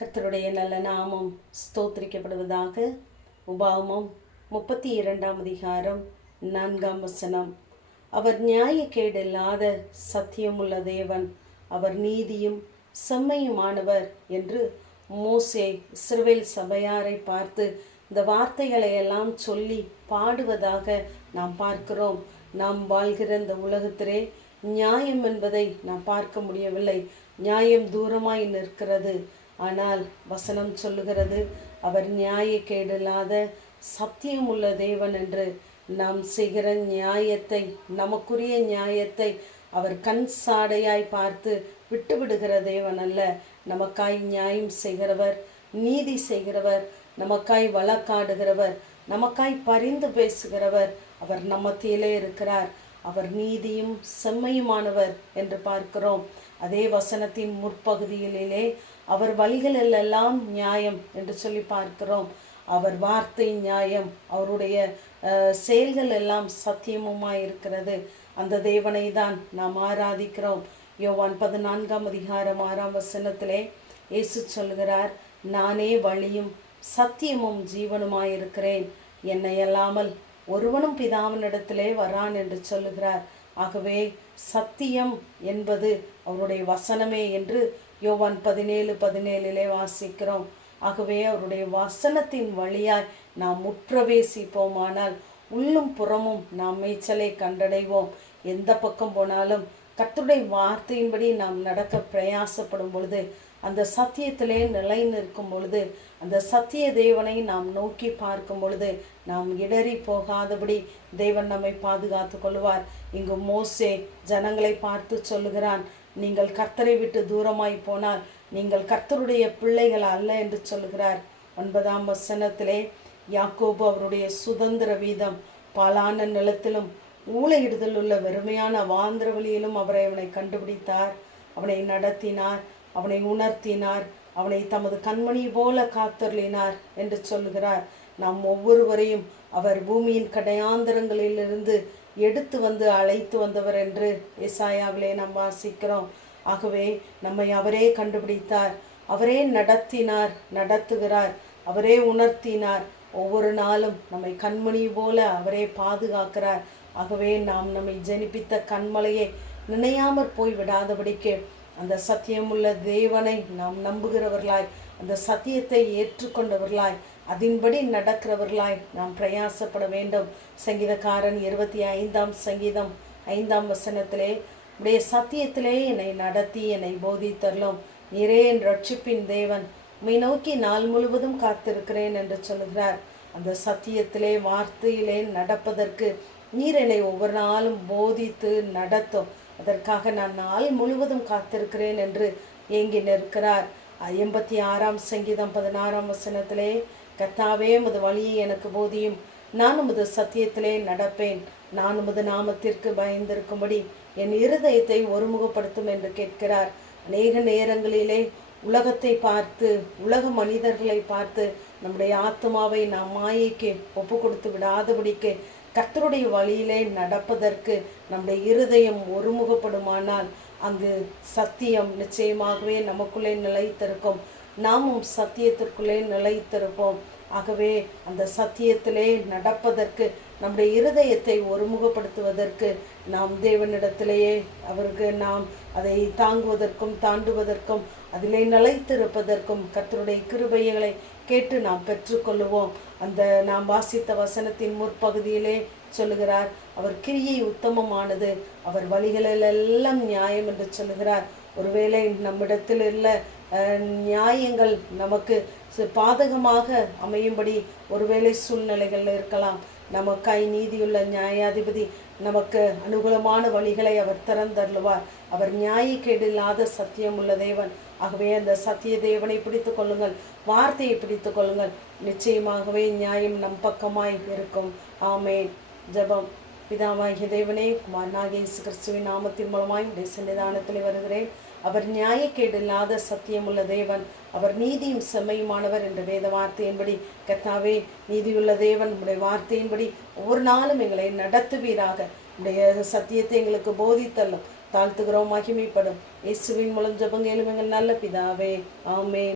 கர்த்தருடைய நல்ல நாமம் ஸ்தோத்திரிக்கப்படுவதாக. உபாகமம் 32ஆம் அதிகாரம் 4ஆம் வசனம். அவர் நியாயக்கேடில்லாத சத்தியமுள்ள தேவன், அவர் நீதியும் செம்மையுமானவர் என்று மோசே இஸ்ரவேல் சபையாரை பார்த்து இந்த வார்த்தைகளை எல்லாம் சொல்லி பாடுவதாக நாம் பார்க்கிறோம். நாம் வாழ்கிற இந்த உலகத்திலே நியாயம் என்பதை நாம் பார்க்க முடியவில்லை. நியாயம் தூரமாய் நிற்கிறது. ஆனால் வசனம் சொல்லுகிறது, அவர் நியாயக்கேடில்லாத சத்தியமுள்ள தேவன் என்று. நாம் செய்கிற நியாயத்தை, நமக்குரிய நியாயத்தை அவர் கண் சாடையாய் பார்த்து விட்டுவிடுகிற தேவன் அல்ல. நமக்காய் நியாயம் செய்கிறவர், நீதி செய்கிறவர், நமக்காய் வழக்காடுகிறவர், நமக்காய் பரிந்து பேசுகிறவர் அவர் நம்ம மத்தியிலே இருக்கிறார். அவர் நீதியும் செம்மையுமானவர் என்று பார்க்கிறோம். அதே வசனத்தின் முற்பகுதியிலே அவர் வழிகளில் எல்லாம் நியாயம் என்று சொல்லி பார்க்கிறோம். அவர் வார்த்தை நியாயம், அவருடைய செயல்கள் எல்லாம் சத்தியமுமாய் இருக்கிறது. அந்த தேவனை தான் நாம் ஆராதிக்கிறோம். யோவான் 14ஆம் அதிகாரம் 6ஆம் வசனத்திலே இயேசு சொல்கிறார், நானே வழியும் சத்தியமும் ஜீவனுமாயிருக்கிறேன், என்னை அல்லாமல் ஒருவனும் பிதாவினிடத்திலே வரான் என்று சொல்லுகிறார். ஆகவே சத்தியம் என்பது அவருடைய வசனமே என்று யோவான் 17:17 வாசிக்கிறோம். ஆகவே அவருடைய வசனத்தின் வழியாய் நாம் உட்பிரவேசிப்போமானால் உள்ளும் புறமும் நாம் மேய்ச்சலை கண்டடைவோம். எந்த பக்கம் போனாலும் கர்த்தருடைய வார்த்தையின்படி நாம் நடக்க பிரயாசப்படும் பொழுது, அந்த சத்தியத்திலே நிலை நிற்கும் பொழுது, அந்த சத்திய தேவனை நாம் நோக்கி பார்க்கும் பொழுது நாம் இடறி போகாதபடி தேவன் நம்மை பாதுகாத்து கொள்வார். இங்கு மோசே ஜனங்களை பார்த்து சொல்லுகிறான், நீங்கள் கர்த்தரை விட்டு தூரமாய் போனால் நீங்கள் கர்த்தருடைய பிள்ளைகள் அல்ல என்று சொல்லுகிறார். 9ஆம் வசனத்திலே யாக்கோபு அவருடைய சுதந்திர வீதம் பாலான நிலத்திலும் ஊழையிடுதல் உள்ள வெறுமையான வாந்திர வழியிலும் அவனை கண்டுபிடித்தார், அவனை நடத்தினார், அவனை உணர்த்தினார், அவனை தமது கண்மணி போல காத்தருளினார் என்று சொல்லுகிறார். நாம் ஒவ்வொருவரையும் அவர் பூமியின் கடையாந்தரங்களிலிருந்து எடுத்து வந்து அழைத்து வந்தவர் என்று ஏசாயாவிலே நாம் வாசிக்கிறோம். ஆகவே நம்மை அவரே கண்டுபிடித்தார், அவரே நடத்தினார், நடத்துகிறார், அவரே உணர்த்தினார். ஒவ்வொரு நாளும் நம்மை கண்மணி போல அவரே பாதுகாக்கிறார். ஆகவே நாம் நம்மை ஜனிப்பித்த கண்மலையை நினையாமற் போய் விடாதபடிக்கு அந்த சத்தியமுள்ள தேவனை நாம் நம்புகிறவர்களாய், அந்த சத்தியத்தை ஏற்றுக்கொண்டவர்களாய், அதன்படி நடக்கிறவர்களாய் நாம் பிரயாசப்பட வேண்டும். சங்கீதக்காரன் 25ஆம் சங்கீதம் 5ஆம் வசனத்திலே, உடைய சத்தியத்திலே என்னை நடத்தி என்னை போதித்தருளும், நீரே என் ரட்சிப்பின் தேவன், உம்மை நோக்கி நாள் முழுவதும் காத்திருக்கிறேன் என்று சொல்லுகிறார். அந்த சத்தியத்திலே வார்த்தையிலே நடப்பதற்கு நீர் என்னை ஒவ்வொரு நாளும் போதித்து நடத்தும், அதற்காக நான் நாள் முழுவதும் காத்திருக்கிறேன் என்று ஏங்கி நிற்கிறார். 86ஆம் சங்கீதம் 16ஆம் வசனத்திலே, கர்த்தாவே உமது வழியை எனக்கு போதியும், நான் உமது சத்தியத்திலே நடப்பேன், நான் உமது நாமத்திற்கு பயந்திருக்கும்படி என் இருதயத்தை ஒருமுகப்படுத்தும் என்று கேட்கிறார். அநேக நேரங்களிலே உலகத்தை பார்த்து, உலக மனிதர்களை பார்த்து நம்முடைய ஆத்மாவை நாம் மாயைக்கு ஒப்பு கொடுத்து விடாதபடிக்கு கர்த்தருடைய வழியிலே நடப்பதற்கு நம்முடைய இருதயம் ஒருமுகப்படுமானால் அங்கு சத்தியம் நிச்சயமாகவே நமக்குள்ளே நிலைத்திருக்கும், நாமும் சத்தியத்திற்குள்ளே நிலைத்திருப்போம். ஆகவே அந்த சத்தியத்திலே நடப்பதற்கு, நம்முடைய இருதயத்தை ஒருமுகப்படுத்துவதற்கு நாம் தேவனிடத்திலேயே அவருக்கு நாம் அதை தாங்குவதற்கும் தாண்டுவதற்கும் அதிலே நிலைத்திருப்பதற்கும் கர்த்தருடைய கிருபைகளை கேட்டு நாம் பெற்றுக்கொள்ளுவோம். அந்த நாம் வாசித்த வசனத்தின் முற்பகுதியிலே சொல்லுகிறார், அவர் கிரியை உத்தமமானது, அவர் வழிகளெல்லாம் நியாயம் என்று சொல்லுகிறார். ஒருவேளை நம்மிடத்தில் உள்ள நியாயங்கள் நமக்கு பாதகமாக அமையும்படி ஒருவேளை சூழ்நிலைகள் இருக்கலாம். நமக்காய் நீதியுள்ள நியாயாதிபதி நமக்கு அனுகூலமான வழிகளை அவர் திறந்தருளுவார். அவர் நியாயக்கேடில்லாத சத்தியம் உள்ள தேவன். ஆகவே அந்த சத்திய தேவனை பிடித்து கொள்ளுங்கள், வார்த்தையை பிடித்து கொள்ளுங்கள், நிச்சயமாகவே நியாயம் நம் பக்கமாய் இருக்கும். ஆமேன். ஜெபம். பிதாவாகிய தேவனே, குமாரனாகிய இயேசு கிறிஸ்துவின் நாமத்தின் மூலமாய் உடைய சன்னிதானத்தில் வருகிறேன். அவர் நியாயக்கேடில்லாத சத்தியமுள்ள தேவன், அவர் நீதியும் செம்மையுமானவர் என்ற வேத வார்த்தையின்படி கர்த்தாவே, நீதியுள்ள தேவன், உடைய வார்த்தையின்படி ஒவ்வொரு நாளும் எங்களை நடத்துவீராக. உடைய சத்தியத்தை எங்களுக்கு போதித்தள்ளும். தாழ்த்துகிறோம், மகிமைப்படும். இயேசுவின் மூலம் ஜெபம் கேளும் எங்கள் நல்ல பிதாவே. ஆமென்.